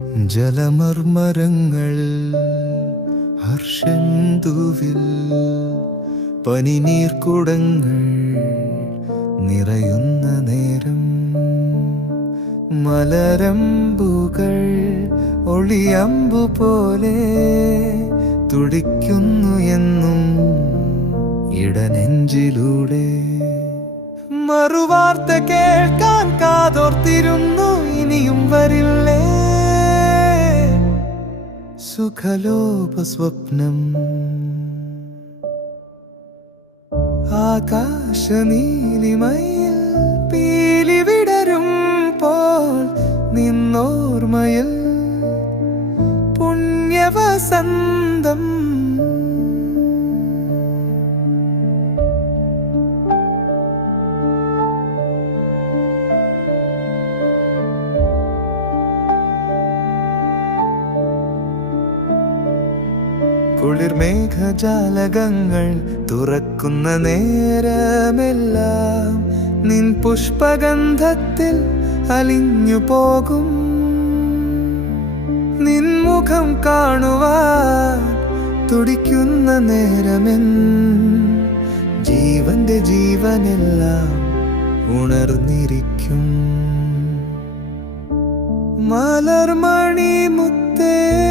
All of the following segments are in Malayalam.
ജലമർമരങ്ങൾ ഹർഷന്തുവിൽ പനിനീർക്കുടങ്ങൾ നിറയുന്ന നേരം മലരമ്പുകൾ ഒളിയമ്പു പോലെ തുടിക്കുന്നു എന്നും ഇടനെഞ്ചിലൂടെ. മറുവാർത്ത കേൾക്കാൻ കാതോർത്തിരുന്നു ഇനിയും വരില്ലേ സുഖലോപ സ്വപ്നം ആകാശനീലിമയിൽ പീലി വിടരും പോൽ നിന്നോർമയിൽ പുണ്യവസന്തം. കുളിർ മേഘജാലകങ്ങൾ തുറക്കുന്ന നേരമെല്ലാം നിൻ പുഷ്പഗന്ധത്തിൽ അലിഞ്ഞു പോകും. നിൻ മുഖം കാണുവാൻ തുടിക്കുന്ന നേരമെൻ ജീവന്റെ ജീവനെല്ലാം ഉണർന്നിരിക്കും. മലർമണി മുത്തേ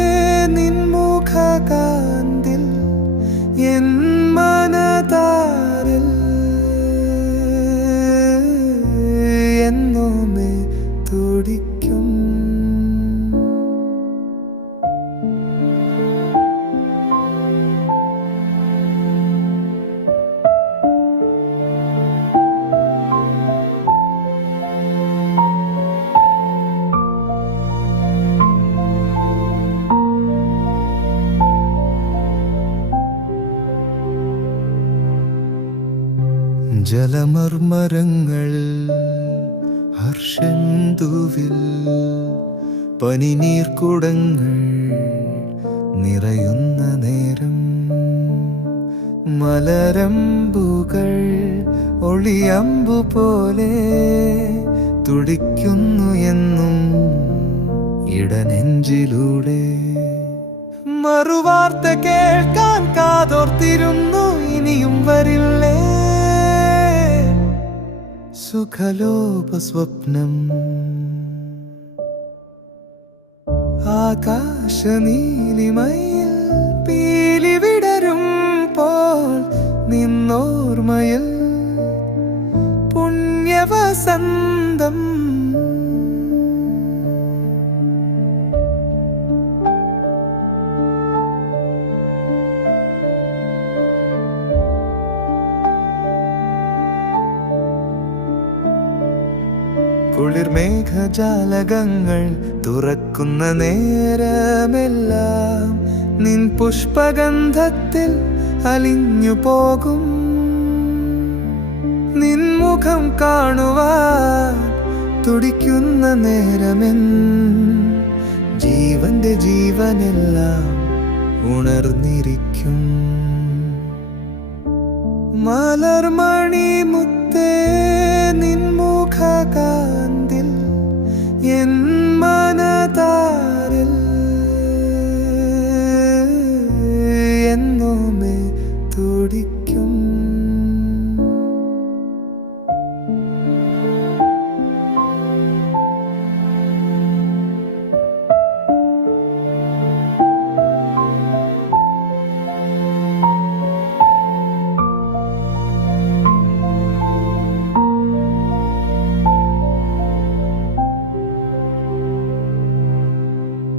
ജലമർമരങ്ങൾ ഹർഷന്തുവിൽ പനിനീർക്കുടങ്ങൾ നിറയുന്ന നേരം മലരമ്പുകൾ ഒളിയമ്പു പോലെ തുടിക്കുന്നു എന്നും ഇടനെഞ്ചിലൂടെ. മറുവാർത്ത കേൾക്കാൻ കാതോർത്തിരുന്നു ഇനിയും വരില്ലേ സുഖലോപ സ്വപ്നം ആകാശനീലിമയിൽ പീലി പോൽ നിന്നോർമയിൽ. പുണ്യവസന്തം കുളിർ മേഘജാലകങ്ങൾ തുറക്കുന്ന നേരമെല്ലാം നിൻ പുഷ്പഗന്ധത്തിൽ അലിഞ്ഞു പോകും. നിൻ മുഖം കാണുവാൻ തുടിക്കുന്ന നേരമെൻ ജീവന്റെ ജീവനെല്ലാം ഉണർന്നിരിക്കും. മലർമണി മുത്തേ നിൻമുഖകാന്തിൽ